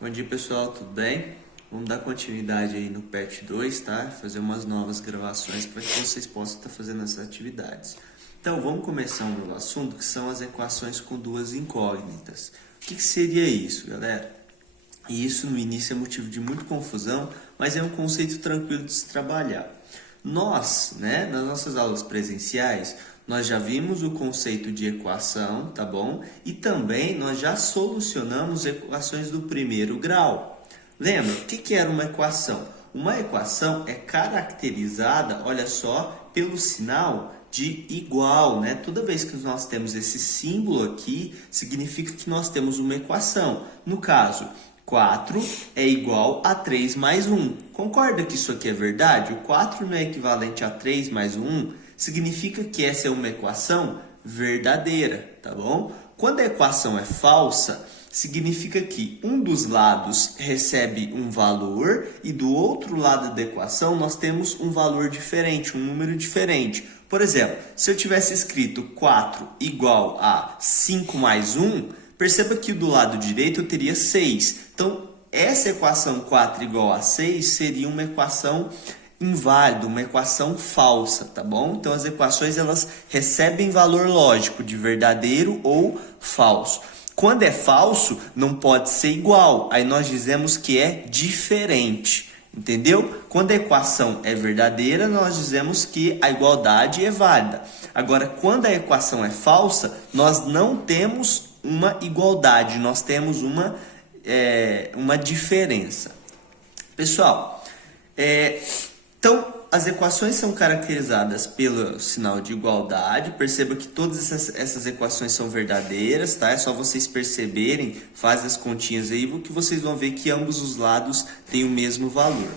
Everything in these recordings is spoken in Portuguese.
Bom dia pessoal, tudo bem? Vamos dar continuidade aí no PET 2, tá? Fazer umas novas gravações para que vocês possam estar fazendo essas atividades. Então vamos começar um novo assunto que são as equações com duas incógnitas. O que seria isso, galera? E isso no início é motivo de muita confusão, mas é um conceito tranquilo de se trabalhar. Nós, nas nossas aulas presenciais, nós já vimos o conceito de equação, tá bom? E também nós já solucionamos equações do primeiro grau. Lembra? O que era uma equação? Uma equação é caracterizada, olha só, pelo sinal de igual, né? Toda vez que nós temos esse símbolo aqui, significa que nós temos uma equação. No caso, 4 é igual a 3 mais 1. Concorda que isso aqui é verdade? O 4 não é equivalente a 3 mais 1. Significa que essa é uma equação verdadeira, tá bom? Quando a equação é falsa, significa que um dos lados recebe um valor e do outro lado da equação nós temos um valor diferente, um número diferente. Por exemplo, se eu tivesse escrito 4 igual a 5 mais 1, perceba que do lado direito eu teria 6. Então, essa equação 4 igual a 6 seria uma equação inválida, uma equação falsa, tá bom? Então, as equações elas recebem valor lógico de verdadeiro ou falso. Quando é falso, não pode ser igual. Aí nós dizemos que é diferente. Entendeu? Quando a equação é verdadeira, nós dizemos que a igualdade é válida. Agora, quando a equação é falsa, nós não temos uma igualdade, nós temos uma diferença. Pessoal, então as equações são caracterizadas pelo sinal de igualdade. Perceba que todas essas equações são verdadeiras, tá? É só vocês perceberem, faz as continhas aí, que vocês vão ver que ambos os lados têm o mesmo valor.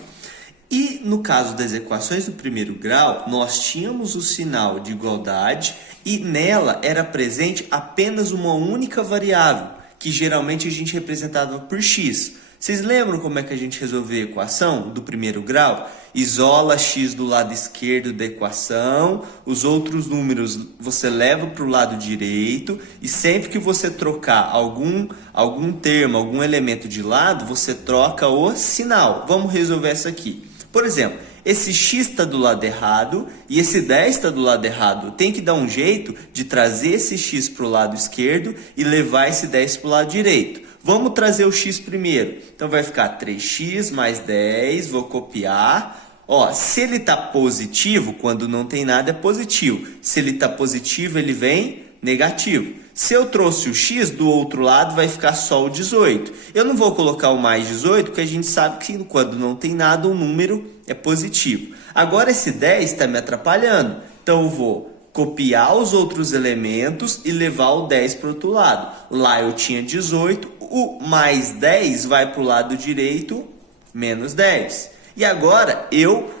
E no caso das equações do primeiro grau, nós tínhamos o sinal de igualdade e nela era presente apenas uma única variável, que geralmente a gente representava por x. Vocês lembram como é que a gente resolveu a equação do primeiro grau? Isola x do lado esquerdo da equação, os outros números você leva para o lado direito e sempre que você trocar algum termo, algum elemento de lado, você troca o sinal. Vamos resolver essa aqui. Por exemplo, esse x está do lado errado e esse 10 está do lado errado. Tem que dar um jeito de trazer esse x para o lado esquerdo e levar esse 10 para o lado direito. Vamos trazer o x primeiro. Então vai ficar 3x mais 10, vou copiar. Ó, se ele está positivo, quando não tem nada é positivo. Se ele está positivo, ele vem negativo. Se eu trouxe o x, do outro lado vai ficar só o 18. Eu não vou colocar o mais 18, porque a gente sabe que quando não tem nada, o número é positivo. Agora esse 10 está me atrapalhando. Então eu vou copiar os outros elementos e levar o 10 para o outro lado. Lá eu tinha 18, o mais 10 vai para o lado direito, menos 10. E agora eu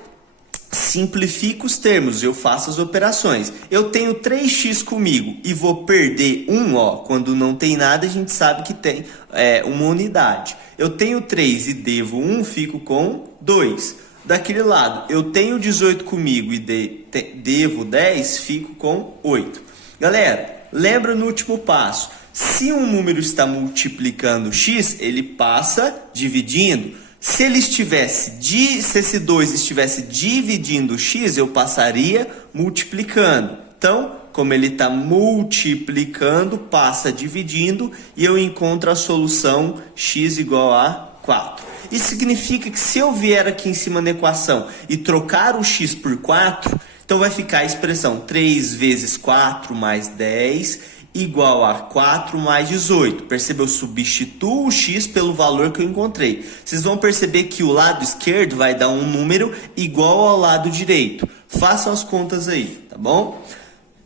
simplifico os termos, eu faço as operações. Eu tenho 3x comigo e vou perder 1, ó, quando não tem nada a gente sabe que tem uma unidade. Eu tenho 3 e devo 1, fico com 2. Daquele lado, eu tenho 18 comigo e devo 10, fico com 8. Galera, lembra no último passo, se um número está multiplicando x, ele passa dividindo. Se esse 2 estivesse dividindo x, eu passaria multiplicando. Então, como ele está multiplicando, passa dividindo e eu encontro a solução x igual a 4. Isso significa que se eu vier aqui em cima da equação e trocar o x por 4, então vai ficar a expressão 3 vezes 4 mais 10 igual a 4 mais 18. Percebe? Eu substituo o x pelo valor que eu encontrei. Vocês vão perceber que o lado esquerdo vai dar um número igual ao lado direito. Façam as contas aí, tá bom?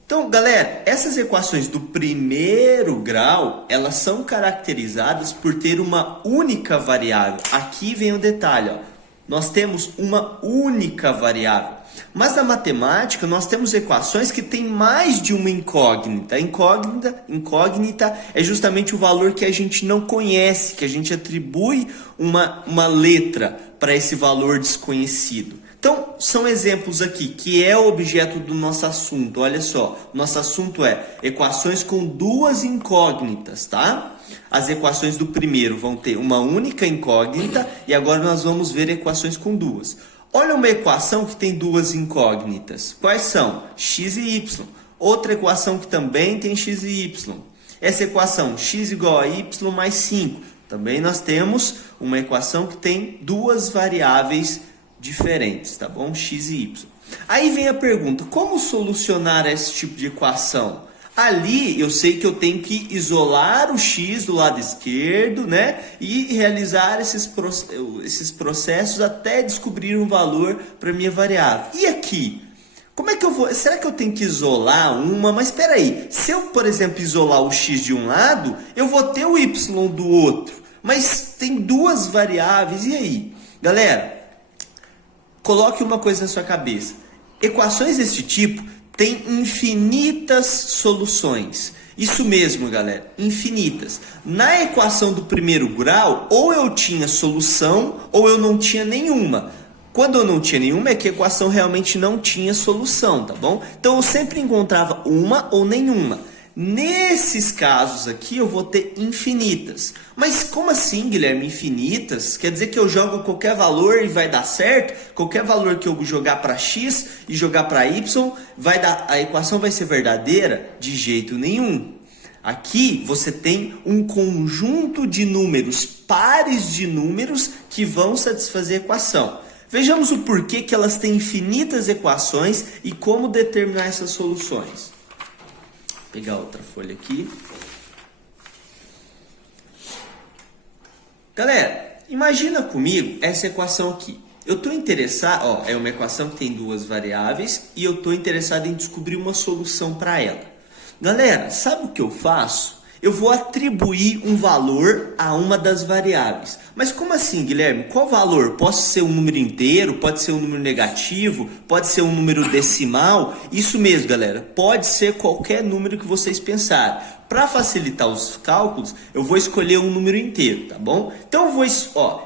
Então, galera, essas equações do primeiro grau, elas são caracterizadas por ter uma única variável. Aqui vem o detalhe, ó. Nós temos uma única variável. Mas na matemática, nós temos equações que têm mais de uma incógnita. A incógnita é justamente o valor que a gente não conhece, que a gente atribui uma letra para esse valor desconhecido. Então, são exemplos aqui, que é o objeto do nosso assunto. Olha só, nosso assunto é equações com duas incógnitas, tá? As equações do primeiro vão ter uma única incógnita e agora nós vamos ver equações com duas. Olha uma equação que tem duas incógnitas. Quais são? X e y. Outra equação que também tem x e y. Essa equação, x igual a y mais 5. Também nós temos uma equação que tem duas variáveis diferentes, tá bom? X e y. Aí vem a pergunta, como solucionar esse tipo de equação? Ali eu sei que eu tenho que isolar o x do lado esquerdo, né? E realizar esses processos até descobrir um valor para minha variável. E aqui? Como é que eu vou? Será que eu tenho que isolar uma? Mas espera aí, se eu, por exemplo, isolar o x de um lado, eu vou ter o y do outro. Mas tem duas variáveis, e aí? Galera, coloque uma coisa na sua cabeça. Equações desse tipo têm infinitas soluções. Isso mesmo, galera, infinitas. Na equação do primeiro grau, ou eu tinha solução, ou eu não tinha nenhuma. Quando eu não tinha nenhuma, é que a equação realmente não tinha solução, tá bom? Então, eu sempre encontrava uma ou nenhuma. Nesses casos aqui, eu vou ter infinitas. Mas como assim, Guilherme, infinitas? Quer dizer que eu jogo qualquer valor e vai dar certo? Qualquer valor que eu jogar para x e jogar para y, a equação vai ser verdadeira? De jeito nenhum. Aqui você tem um conjunto de números, pares de números que vão satisfazer a equação. Vejamos o porquê que elas têm infinitas equações e como determinar essas soluções. Vou pegar outra folha aqui. Galera, imagina comigo essa equação aqui. Eu estou interessado, é uma equação que tem duas variáveis e eu estou interessado em descobrir uma solução para ela. Galera, sabe o que eu faço? Eu vou atribuir um valor a uma das variáveis. Mas como assim, Guilherme? Qual valor? Posso ser um número inteiro? Pode ser um número negativo? Pode ser um número decimal? Isso mesmo, galera. Pode ser qualquer número que vocês pensarem. Para facilitar os cálculos, eu vou escolher um número inteiro, tá bom? Então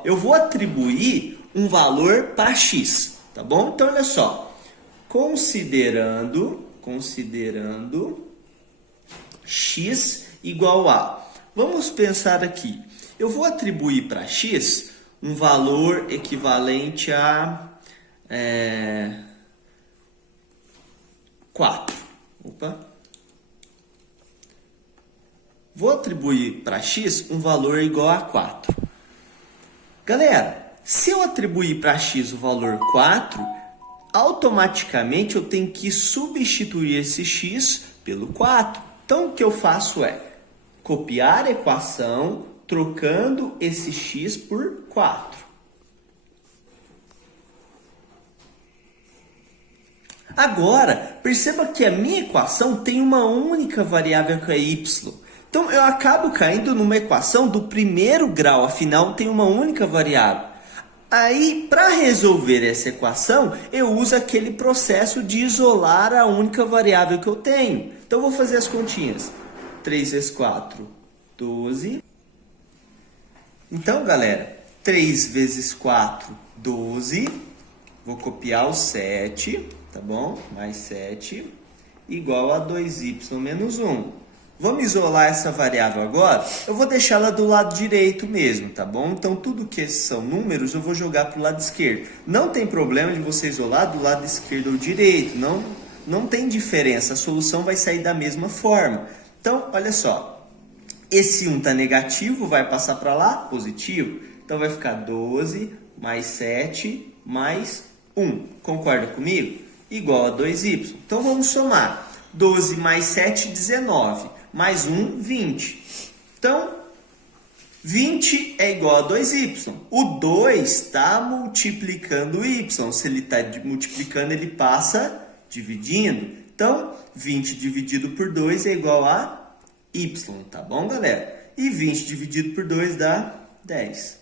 eu vou atribuir um valor para x, tá bom? Então olha só. Considerando x igual a... Vamos pensar aqui. Eu vou atribuir para x um valor equivalente a 4. Vou atribuir para x um valor igual a 4. Galera, se eu atribuir para x o valor 4, automaticamente eu tenho que substituir esse x pelo 4. Então, o que eu faço é copiar a equação, trocando esse x por 4. Agora, perceba que a minha equação tem uma única variável que é y. Então, eu acabo caindo numa equação do primeiro grau, afinal, tem uma única variável. Aí, para resolver essa equação, eu uso aquele processo de isolar a única variável que eu tenho. Então, eu vou fazer as continhas. 3 vezes 4, 12. Então, galera, 3 vezes 4, 12. Vou copiar o 7, tá bom? Mais 7, igual a 2y menos 1. Vamos isolar essa variável agora? Eu vou deixá-la do lado direito mesmo, tá bom? Então, tudo que esses são números, eu vou jogar para o lado esquerdo. Não tem problema de você isolar do lado esquerdo ou direito, não tem diferença, a solução vai sair da mesma forma. Então, olha só, esse 1 está negativo, vai passar para lá, positivo. Então, vai ficar 12 mais 7 mais 1. Concorda comigo? Igual a 2y. Então, vamos somar. 12 mais 7, 19. Mais 1, 20. Então, 20 é igual a 2y. O 2 está multiplicando o y. Se ele está multiplicando, ele passa dividindo. Então, 20 dividido por 2 é igual a y, tá bom, galera? E 20 dividido por 2 dá 10.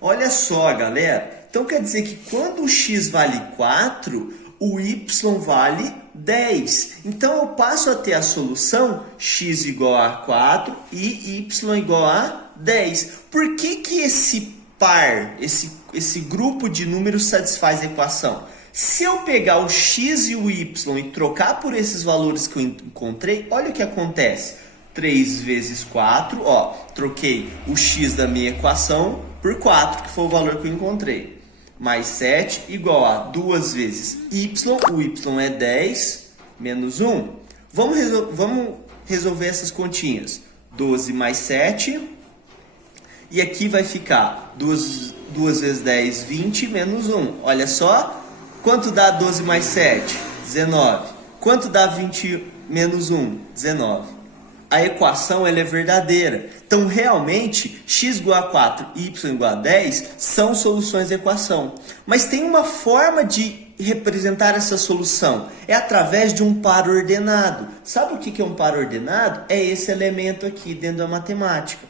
Olha só, galera. Então, quer dizer que quando o x vale 4, o y vale 10. Então, eu passo a ter a solução x igual a 4 e y igual a 10. Por que esse par, esse grupo de números satisfaz a equação? Se eu pegar o x e o y e trocar por esses valores que eu encontrei, olha o que acontece. 3 vezes 4, ó, troquei o x da minha equação por 4, que foi o valor que eu encontrei. Mais 7 igual a 2 vezes y, o y é 10, menos 1. Vamos resolver essas continhas. 12 mais 7, e aqui vai ficar 2 vezes 10, 20, menos 1. Olha só, quanto dá 12 mais 7? 19. Quanto dá 20 menos 1? 19. A equação ela é verdadeira. Então, realmente, x igual a 4 e y igual a 10 são soluções da equação. Mas tem uma forma de representar essa solução. É através de um par ordenado. Sabe o que é um par ordenado? É esse elemento aqui dentro da matemática.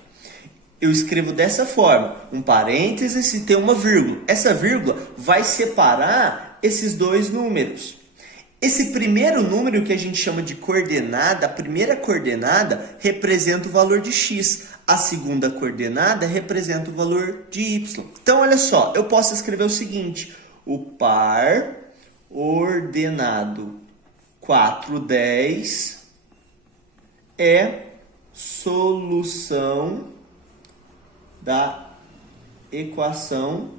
Eu escrevo dessa forma, um parênteses e tem uma vírgula. Essa vírgula vai separar esses dois números. Esse primeiro número que a gente chama de coordenada, a primeira coordenada representa o valor de x. A segunda coordenada representa o valor de y. Então, olha só, eu posso escrever o seguinte. O par ordenado 4, 10 é solução da equação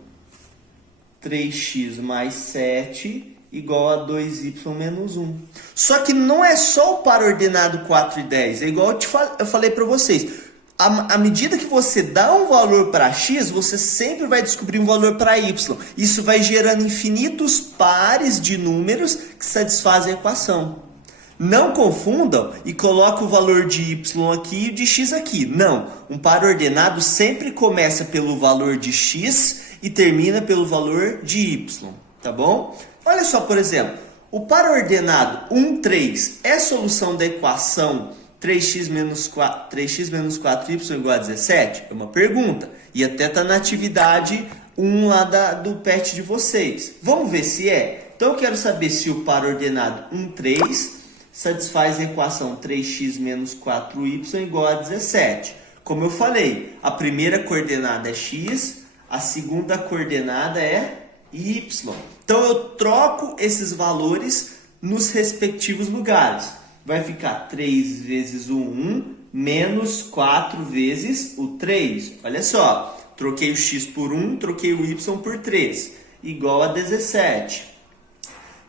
3x mais 7 igual a 2y menos 1. Só que não é só o par ordenado 4 e 10. É igual eu falei para vocês. À medida que você dá um valor para x, você sempre vai descobrir um valor para y. Isso vai gerando infinitos pares de números que satisfazem a equação. Não confundam e coloquem o valor de y aqui e de x aqui. Não, um par ordenado sempre começa pelo valor de x e termina pelo valor de y, tá bom? Olha só, por exemplo, o par ordenado 1, 3 é solução da equação 3x menos 4y igual a 17? É uma pergunta. E até está na atividade 1 lá do PET de vocês. Vamos ver se é? Então eu quero saber se o par ordenado 1, 3 satisfaz a equação 3x menos 4y igual a 17. Como eu falei, a primeira coordenada é x, a segunda coordenada é y. Então eu troco esses valores nos respectivos lugares. Vai ficar 3 vezes o 1 menos 4 vezes o 3. Olha só, troquei o x por 1, troquei o y por 3, igual a 17.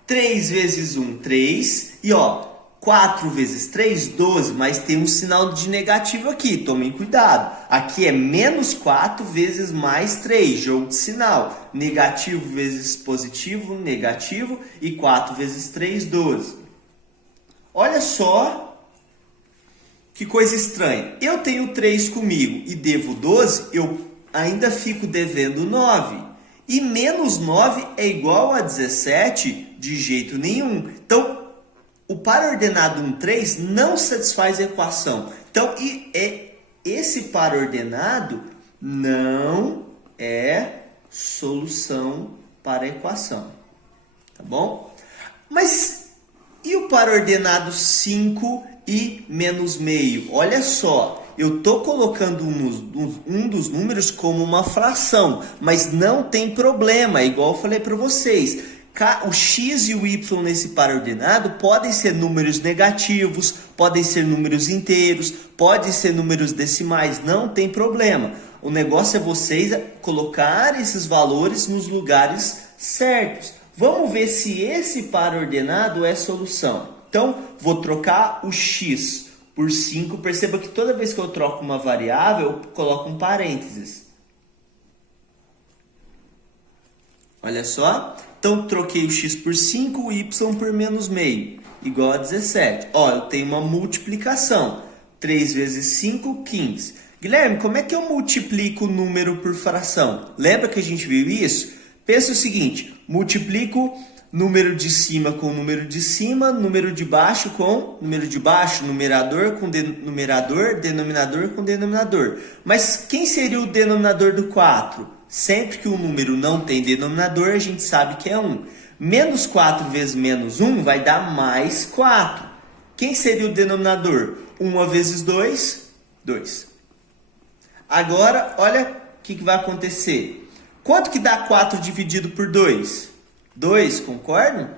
3 vezes 1, 3, e ó, 4 vezes 3, 12, mas tem um sinal de negativo aqui, tomem cuidado. Aqui é menos 4 vezes mais 3, jogo de sinal. Negativo vezes positivo, negativo, e 4 vezes 3, 12. Olha só que coisa estranha. Eu tenho 3 comigo e devo 12, eu ainda fico devendo 9. E menos 9 é igual a 17 de jeito nenhum. Então, o par ordenado 1, 3 não satisfaz a equação. Então, esse par ordenado não é solução para a equação. Tá bom? Mas e o par ordenado 5 e menos meio? Olha só, eu estou colocando um dos números como uma fração, mas não tem problema, igual eu falei para vocês. O x e o y nesse par ordenado podem ser números negativos, podem ser números inteiros, podem ser números decimais, não tem problema. O negócio é vocês colocar esses valores nos lugares certos. Vamos ver se esse par ordenado é solução. Então, vou trocar o x por 5. Perceba que toda vez que eu troco uma variável, eu coloco um parênteses. Olha só. Então, troquei o x por 5, o y por menos meio, igual a 17. Ó, eu tenho uma multiplicação. 3 vezes 5, 15. Guilherme, como é que eu multiplico o número por fração? Lembra que a gente viu isso? Pensa o seguinte, multiplico número de cima com número de cima, número de baixo com número de baixo, numerador com numerador, denominador com denominador. Mas quem seria o denominador do 4? Sempre que o número não tem denominador, a gente sabe que é 1. Menos 4 vezes menos 1 vai dar mais 4. Quem seria o denominador? 1 vezes 2, 2. Agora, olha o que vai acontecer. Quanto que dá 4 dividido por 2? 2, concordam?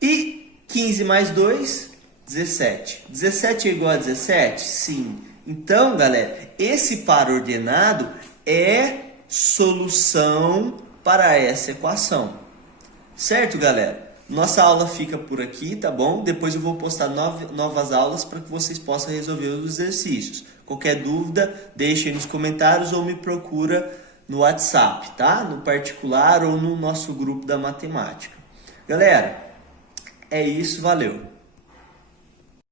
E 15 mais 2, 17. 17 é igual a 17? Sim. Então, galera, esse par ordenado é solução para essa equação. Certo, galera? Nossa aula fica por aqui, tá bom? Depois eu vou postar novas aulas para que vocês possam resolver os exercícios. Qualquer dúvida, deixe aí nos comentários ou me procura no WhatsApp, tá? No particular ou no nosso grupo da matemática. Galera, é isso, valeu!